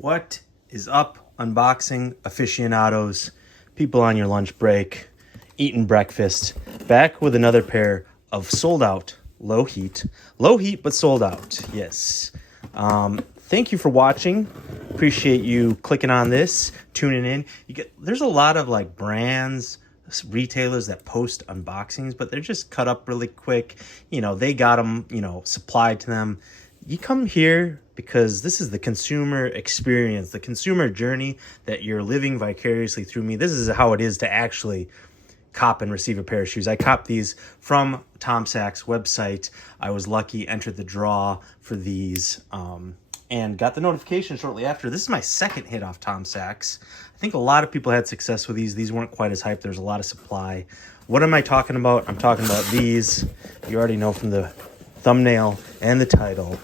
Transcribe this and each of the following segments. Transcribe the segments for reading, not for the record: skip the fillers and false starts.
What is up, unboxing aficionados, people on your lunch break, eating breakfast, back with another pair of sold out low heat but sold out. Yes. Thank you for watching. Appreciate you clicking on this, tuning in. There's a lot of like brands, retailers that post unboxings, but they're just cut up really quick. You know, they got them, supplied to them. You come here because this is the consumer experience, the consumer journey that you're living vicariously through me. This is how it is to actually cop and receive a pair of shoes. I copped these from Tom Sachs website. I was lucky, entered the draw for these, and got the notification shortly after. This is my second hit off Tom Sachs. I think a lot of people had success with these. These weren't quite as hyped. There's a lot of supply. What am I talking about? I'm talking about these. You already know from the thumbnail and the title.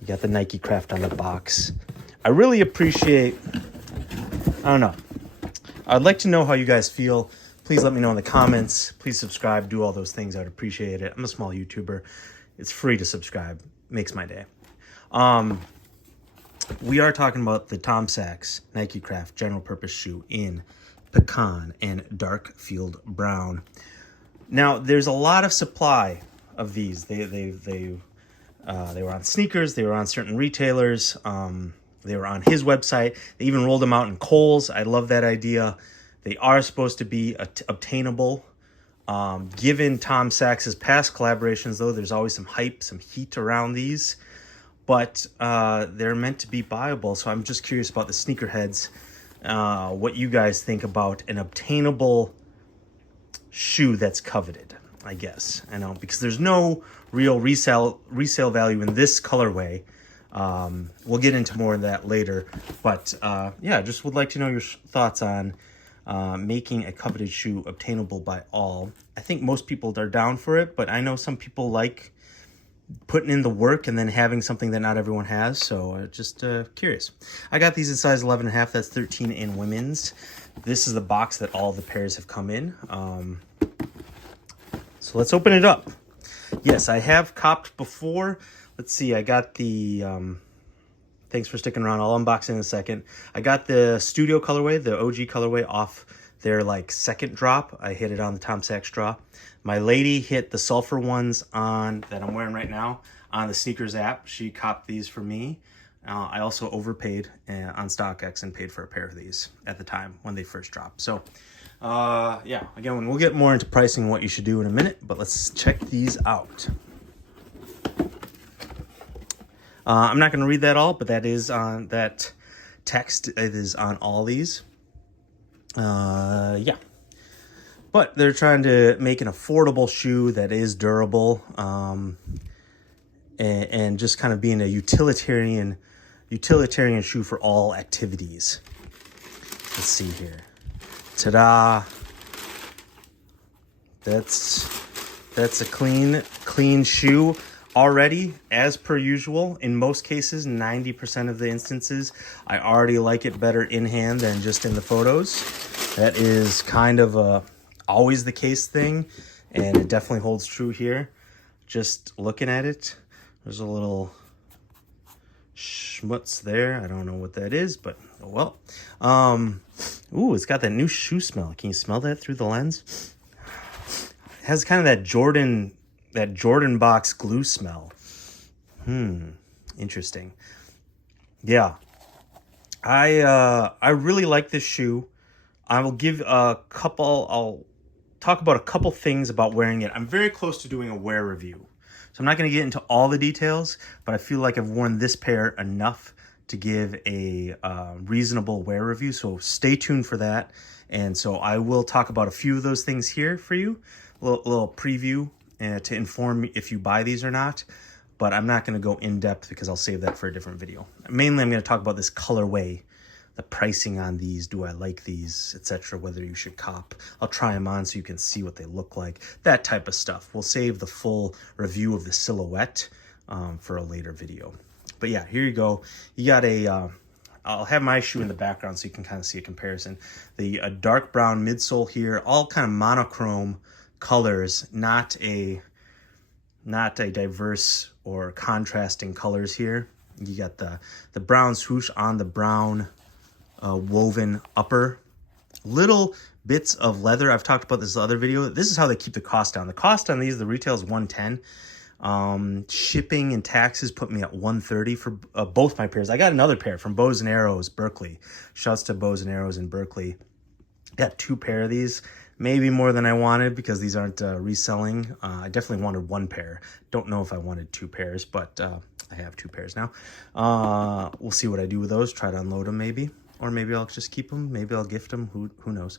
You got the Nikecraft on the box. I really appreciate, I don't know. I'd like to know how you guys feel. Please let me know in the comments. Please subscribe, do all those things. I'd appreciate it. I'm a small YouTuber. It's free to subscribe. Makes my day. We are talking about the Tom Sachs Nikecraft general purpose shoe in pecan and dark field brown. Now, there's a lot of supply of these. They were on sneakers. They were on certain retailers. They were on his website. They even rolled them out in Kohl's. I love that idea. They are supposed to be obtainable. Given Tom Sachs's past collaborations, though, there's always some hype, some heat around these. But they're meant to be buyable. So I'm just curious about the sneakerheads, what you guys think about an obtainable shoe that's coveted, I guess. I know, because there's no real resale value in this colorway. We'll get into more of that later. But yeah, just would like to know your thoughts on making a coveted shoe obtainable by all. I think most people are down for it, but I know some people like putting in the work and then having something that not everyone has. So just curious. I got these in size 11.5. That's 13 in women's. This is the box that all the pairs have come in. So let's open it up. Yes, I have copped before. Let's see, I got the, thanks for sticking around. I'll unbox it in a second. I got the Studio colorway, the OG colorway off their like second drop. I hit it on the Tom Sachs draw. My lady hit the sulfur ones on that I'm wearing right now on the Sneakers app. She copped these for me. I also overpaid on StockX and paid for a pair of these at the time when they first dropped. So yeah, again, we'll get more into pricing and what you should do in a minute, but let's check these out. I'm not going to read that all, but that is on that text. It is on all these. Yeah. But they're trying to make an affordable shoe that is durable, and just kind of being a utilitarian shoe for all activities. Let's see here. Ta-da! That's a clean shoe already, as per usual. In most cases, 90% of the instances, I already like it better in hand than just in the photos. That is kind of always the case thing, and it definitely holds true here. Just looking at it, there's a little schmutz there. I don't know what that is, but oh well. Ooh, it's got that new shoe smell. Can you smell that through the lens? It has kind of that Jordan box glue smell. Interesting. Yeah. I really like this shoe. I'll talk about a couple things about wearing it. I'm very close to doing a wear review. So I'm not going to get into all the details, but I feel like I've worn this pair enough to give a reasonable wear review. So stay tuned for that. And so I will talk about a few of those things here for you. A little preview to inform me if you buy these or not. But I'm not going to go in depth because I'll save that for a different video. Mainly, I'm going to talk about this colorway, the pricing on these, do I like these, etc., whether you should cop. I'll try them on so you can see what they look like, that type of stuff. We'll save the full review of the silhouette for a later video. But yeah, here you go. You got I'll have my shoe in the background so you can kind of see a comparison. The dark brown midsole here, all kind of monochrome colors, not a diverse or contrasting colors here. You got the brown swoosh on the brown woven upper. Little bits of leather. I've talked about this other video. This is how they keep the cost down. The cost on these, the retail is $110. Shipping and taxes put me at $130 for both my pairs. I got another pair from Bows and Arrows, Berkeley. Shouts to Bows and Arrows in Berkeley. Got 2 pair of these, maybe more than I wanted because these aren't reselling. I definitely wanted 1 pair. Don't know if I wanted 2 pairs, but I have 2 pairs now. We'll see what I do with those. Try to unload them maybe, or maybe I'll just keep them. Maybe I'll gift them. Who knows?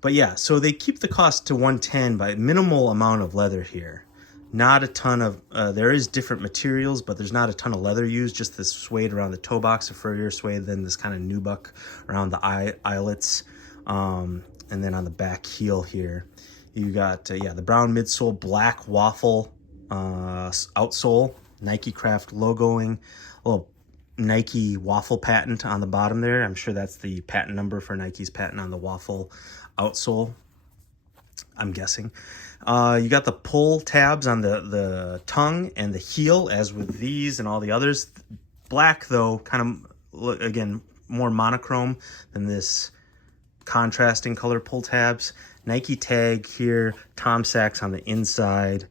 But yeah, so they keep the cost to $110 by minimal amount of leather here. Not a ton of, there is different materials, but there's not a ton of leather used, just this suede around the toe box, a furrier suede, then this kind of nubuck around the eyelets, and then on the back heel here. You got, yeah, the brown midsole, black waffle outsole, Nikecraft logoing, a little Nike waffle patent on the bottom there. I'm sure that's the patent number for Nike's patent on the waffle outsole, I'm guessing. You got the pull tabs on the tongue and the heel, as with these and all the others. Black, though, kind of, again, more monochrome than this contrasting color pull tabs. Nike tag here, Tom Sachs on the inside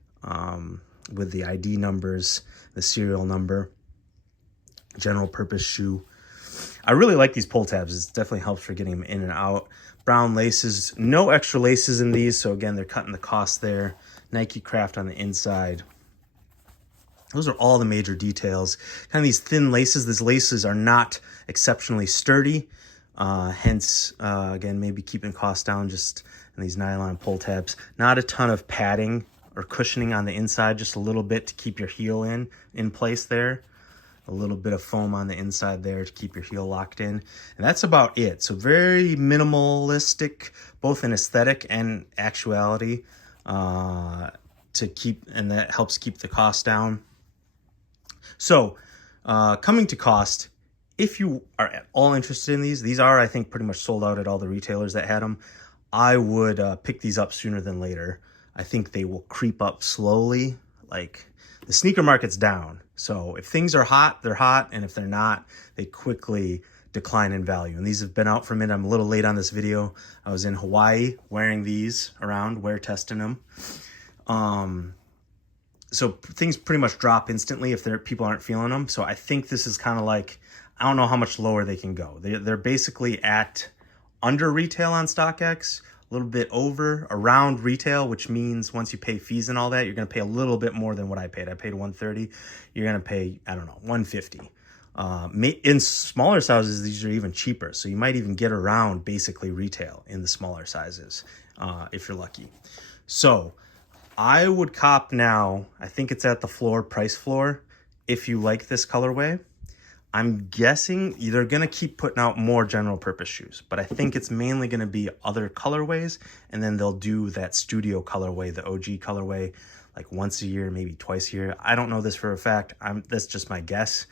with the ID numbers, the serial number. General purpose shoe. I really like these pull tabs. It definitely helps for getting them in and out. Brown laces, no extra laces in these, so again, they're cutting the cost there. Nikecraft on the inside. Those are all the major details. Kind of these thin laces. These laces are not exceptionally sturdy, hence, again, maybe keeping costs down just in these nylon pull tabs. Not a ton of padding or cushioning on the inside, just a little bit to keep your heel in place there. A little bit of foam on the inside there to keep your heel locked in. And that's about it. So very minimalistic, both in aesthetic and actuality, to keep, and that helps keep the cost down. So coming to cost, if you are at all interested in these are, I think, pretty much sold out at all the retailers that had them. I would pick these up sooner than later. I think they will creep up slowly. Like, the sneaker market's down. So if things are hot, they're hot. And if they're not, they quickly decline in value. And these have been out for a minute. I'm a little late on this video. I was in Hawaii wearing these around, wear testing them. So things pretty much drop instantly if people aren't feeling them. So I think this is kind of like, I don't know how much lower they can go. They're basically at under retail on StockX, a little bit over around retail, which means once you pay fees and all that, you're going to pay a little bit more than what I paid. I paid $130. You're going to pay, I don't know, $150. In smaller sizes, these are even cheaper. So you might even get around basically retail in the smaller sizes if you're lucky. So I would cop now. I think it's at the price floor. If you like this colorway, I'm guessing they're going to keep putting out more general purpose shoes, but I think it's mainly going to be other colorways, and then they'll do that studio colorway, the OG colorway, like once a year, maybe twice a year. I don't know this for a fact. That's just my guess.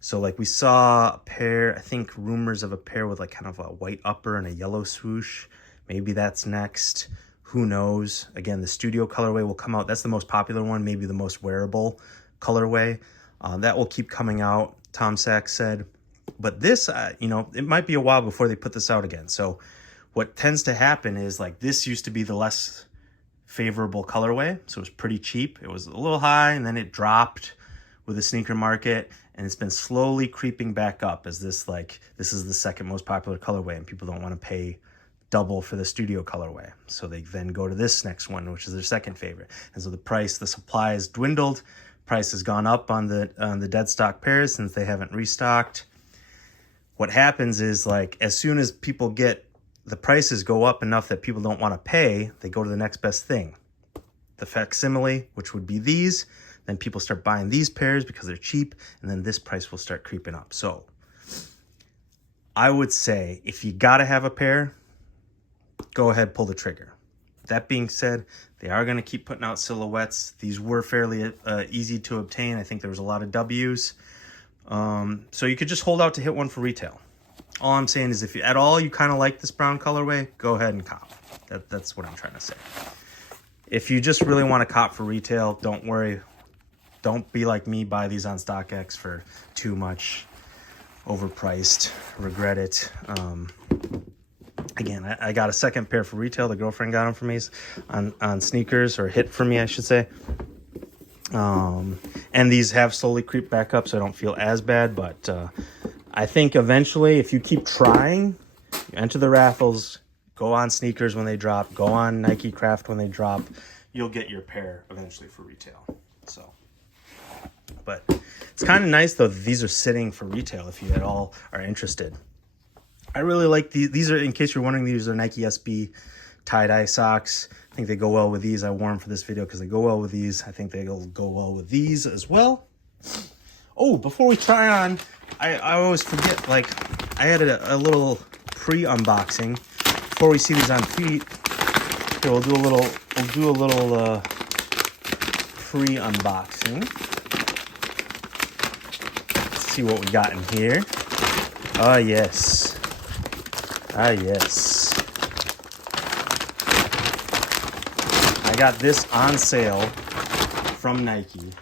So like we saw a pair, I think rumors of a pair with like kind of a white upper and a yellow swoosh. Maybe that's next. Who knows? Again, the studio colorway will come out. That's the most popular one, maybe the most wearable colorway. That will keep coming out, Tom Sachs said. But this, it might be a while before they put this out again. So what tends to happen is, like, this used to be the less favorable colorway. So it was pretty cheap. It was a little high, and then it dropped with the sneaker market. And it's been slowly creeping back up as this is the second most popular colorway, and people don't want to pay double for the studio colorway. So they then go to this next one, which is their second favorite. And so the supply has dwindled. Price has gone up on the dead stock pairs since they haven't restocked. What happens is, like, as soon as people get the prices go up enough that people don't want to pay, they go to the next best thing. The facsimile, which would be these, then people start buying these pairs because they're cheap, and then this price will start creeping up. So I would say if you got to have a pair, go ahead, pull the trigger. That being said, they are going to keep putting out silhouettes. These were fairly easy to obtain. I think there was a lot of W's. So you could just hold out to hit one for retail. All I'm saying is, if you at all you kind of like this brown colorway, go ahead and cop. That's what I'm trying to say. If you just really want to cop for retail, don't worry. don't be like me, buy these on StockX for too much, overpriced, regret it. Again, I got a second pair for retail. The girlfriend got them for me on sneakers, or hit for me, I should say. And these have slowly creeped back up, so I don't feel as bad. But I think eventually, if you keep trying, you enter the raffles, go on sneakers when they drop, go on Nikecraft when they drop, you'll get your pair eventually for retail. So, but it's kind of nice, though, that these are sitting for retail if you at all are interested. I really like these. These are, in case you're wondering, these are Nike SB tie-dye socks. I think they go well with these. I wore them for this video because they go well with these. I think they'll go well with these as well. Oh, before we try on, I always forget, like, I had a little pre-unboxing before we see these on feet. Here, we'll do a little pre-unboxing. Let's see what we got in here. Ah, yes. Ah, yes. I got this on sale from Nike.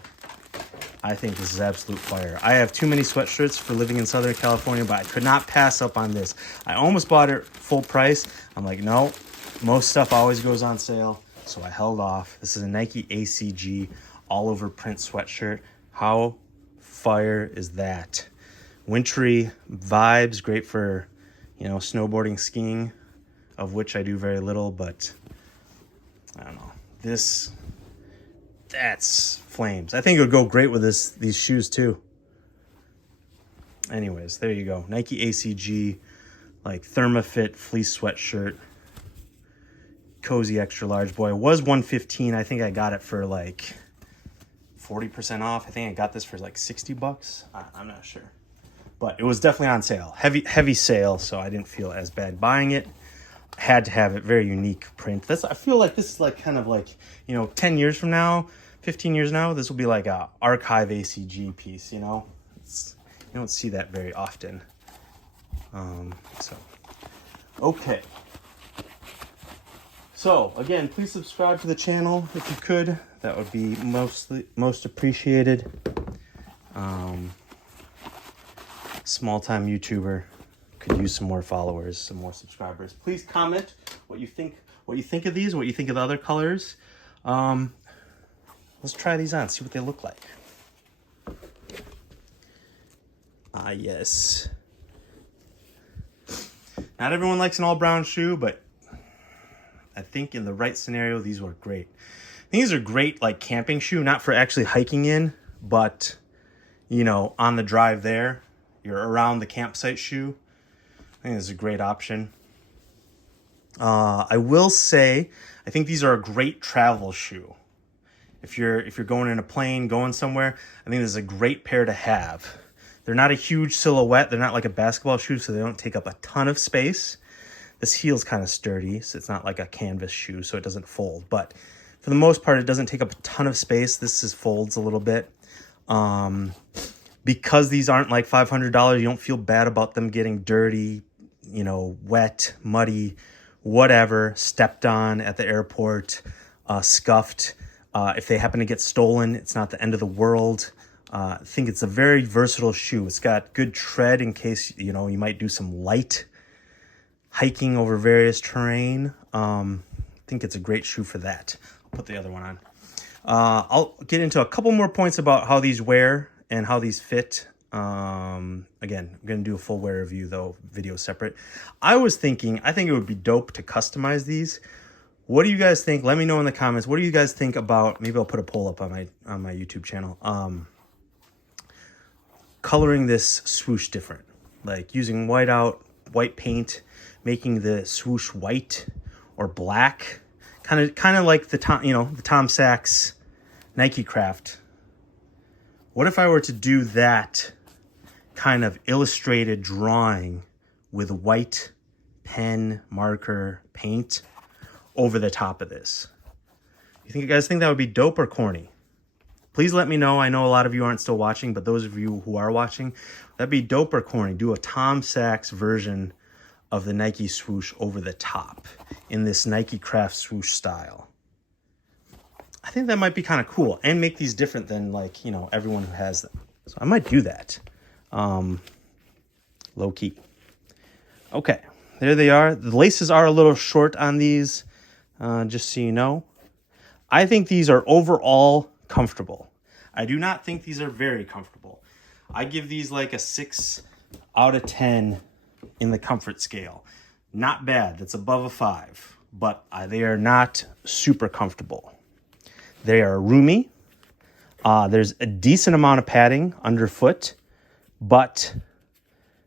I think this is absolute fire. I have too many sweatshirts for living in Southern California, but I could not pass up on this. I almost bought it full price. I'm like, no, most stuff always goes on sale, so I held off. This is a Nike ACG all over print sweatshirt. How fire is that? Wintry vibes, great for, you know, snowboarding, skiing, of which I do very little, but I don't know. That's flames. I think it would go great with these shoes too. Anyways, there you go. Nike ACG, like ThermaFit fleece sweatshirt. Cozy extra large. Boy, it was $115. I think I got it for like 40% off. I think I got this for like $60. I'm not sure. But it was definitely on sale. Heavy sale, so I didn't feel as bad buying it. Had to have it. Very unique print. I feel like this is like kind of like, you know, 10 years from now, 15 years now, this will be like a archive ACG piece, you know? You don't see that very often. Okay. So, again, please subscribe to the channel if you could. That would be most appreciated. Small-time YouTuber. Could use some more followers, some more subscribers. Please comment what you think of these, what you think of the other colors. Let's try these on, see what they look like. Ah, yes. Not everyone likes an all brown shoe, but I think in the right scenario, these work great. These are great, like, camping shoe, not for actually hiking in, but, you know, on the drive there, you're around the campsite shoe. I think this is a great option. I will say, I think these are a great travel shoe. If you're going in a plane, going somewhere, I think this is a great pair to have. They're not a huge silhouette. They're not like a basketball shoe, so they don't take up a ton of space. This heel's kind of sturdy, so it's not like a canvas shoe, so it doesn't fold. But for the most part, it doesn't take up a ton of space. This folds a little bit. Because these aren't like $500, you don't feel bad about them getting dirty, you know, wet, muddy, whatever, stepped on at the airport, scuffed. If they happen to get stolen, it's not the end of the world. I think it's a very versatile shoe. It's got good tread in case, you know, you might do some light hiking over various terrain. I think it's a great shoe for that. I'll put the other one on. I'll get into a couple more points about how these wear and how these fit. Again, I'm going to do a full wear review, though, video separate. I think it would be dope to customize these. What do you guys think? Let me know in the comments. What do you guys think about, maybe I'll put a poll up on my YouTube channel, coloring this swoosh different, like using white paint, making the swoosh white or black, kind of like the Tom Sachs Nikecraft. What if I were to do that kind of illustrated drawing with white pen, marker, paint over the top of this? You guys think that would be dope or corny? Please let me know. I know a lot of you aren't still watching, but those of you who are watching, that'd be dope or corny. Do a Tom Sachs version of the Nike swoosh over the top in this Nikecraft swoosh style. I think that might be kind of cool and make these different than like, you know, everyone who has them. So I might do that. Low key. Okay, there they are. The laces are a little short on these, just so you know. I think these are overall comfortable. I do not think these are very comfortable. I give these like a 6 out of 10 in the comfort scale. Not bad. That's above a 5, but they are not super comfortable. They are roomy. There's a decent amount of padding underfoot, but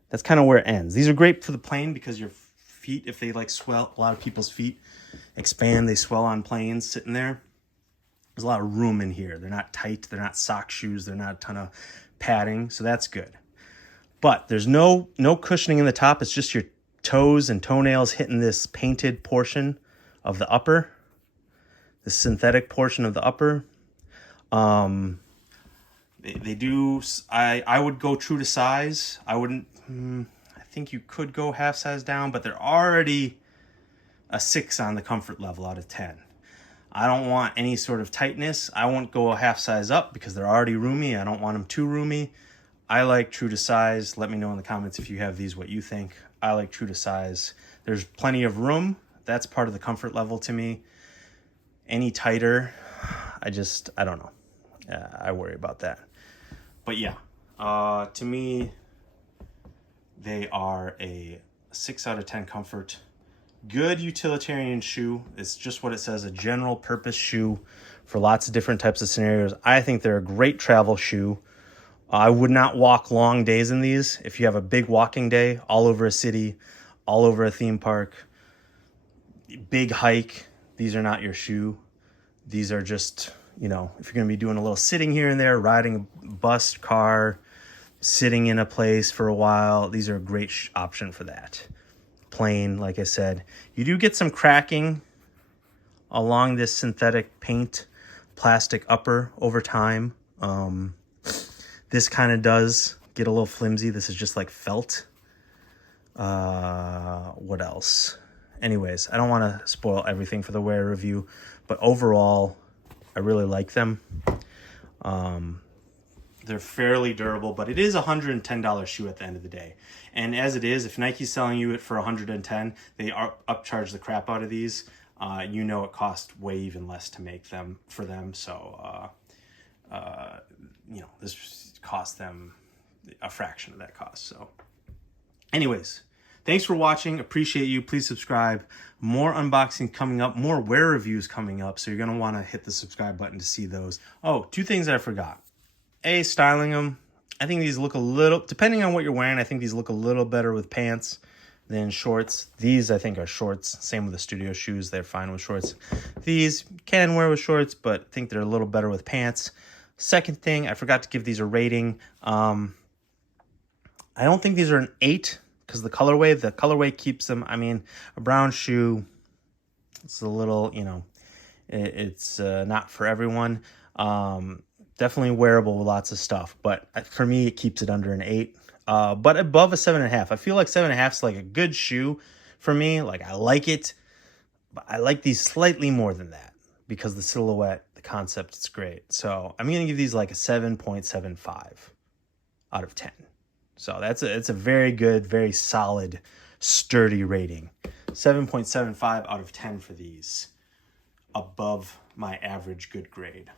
that's kind of where it ends. These are great for the plane because your feet, if they like swell, a lot of people's feet expand, they swell on planes sitting there. There's a lot of room in here. They're not tight. They're not sock shoes. They're not a ton of padding, so that's good. But there's no cushioning in the top. It's just your toes and toenails hitting this painted portion of the upper, the synthetic portion of the upper. They do. I would go true to size. I wouldn't. I think you could go half size down, but they're already a 6 on the comfort level out of 10. I don't want any sort of tightness. I won't go a half size up because they're already roomy. I don't want them too roomy. I like true to size. Let me know in the comments if you have these, what you think. I like true to size. There's plenty of room. That's part of the comfort level to me. Any tighter, I don't know. I worry about that. But yeah, to me, they are a 6 out of 10 comfort. Good utilitarian shoe. It's just what it says, a general purpose shoe for lots of different types of scenarios. I think they're a great travel shoe. I would not walk long days in these. If you have a big walking day all over a city, all over a theme park, big hike, these are not your shoe. These are just, you know, if you're going to be doing a little sitting here and there, riding a bus, car, sitting in a place for a while, these are a great option for that. Plain, like I said. You do get some cracking along this synthetic paint plastic upper over time. This kind of does get a little flimsy. This is just like felt. What else? Anyways, I don't want to spoil everything for the wear review, but overall, I really like them. They're fairly durable, but it is a $110 shoe at the end of the day. And as it is, if Nike's selling you it for $110, they upcharge the crap out of these. You know it costs way even less to make them for them. So, you know, this cost them a fraction of that cost. So anyways, thanks for watching. Appreciate you. Please subscribe. More unboxing coming up, more wear reviews coming up. So you're going to want to hit the subscribe button to see those. Oh, 2 things I forgot. Styling them. I think these look a little, depending on what you're wearing, I think these look a little better with pants than shorts. These, I think, are shorts. Same with the studio shoes. They're fine with shorts. These can wear with shorts, but I think they're a little better with pants. Second thing, I forgot to give these a rating. I don't think these are an 8 because the colorway keeps them. I mean, a brown shoe, it's a little, you know, it's not for everyone. Definitely wearable with lots of stuff, but for me, it keeps it under an 8. But above a 7.5. I feel like 7.5 is like a good shoe for me. Like, I like it, but I like these slightly more than that because the silhouette, the concept, it's great. So I'm going to give these like a 7.75 out of 10. So it's a very good, very solid, sturdy rating. 7.75 out of 10 for these. Above my average good grade.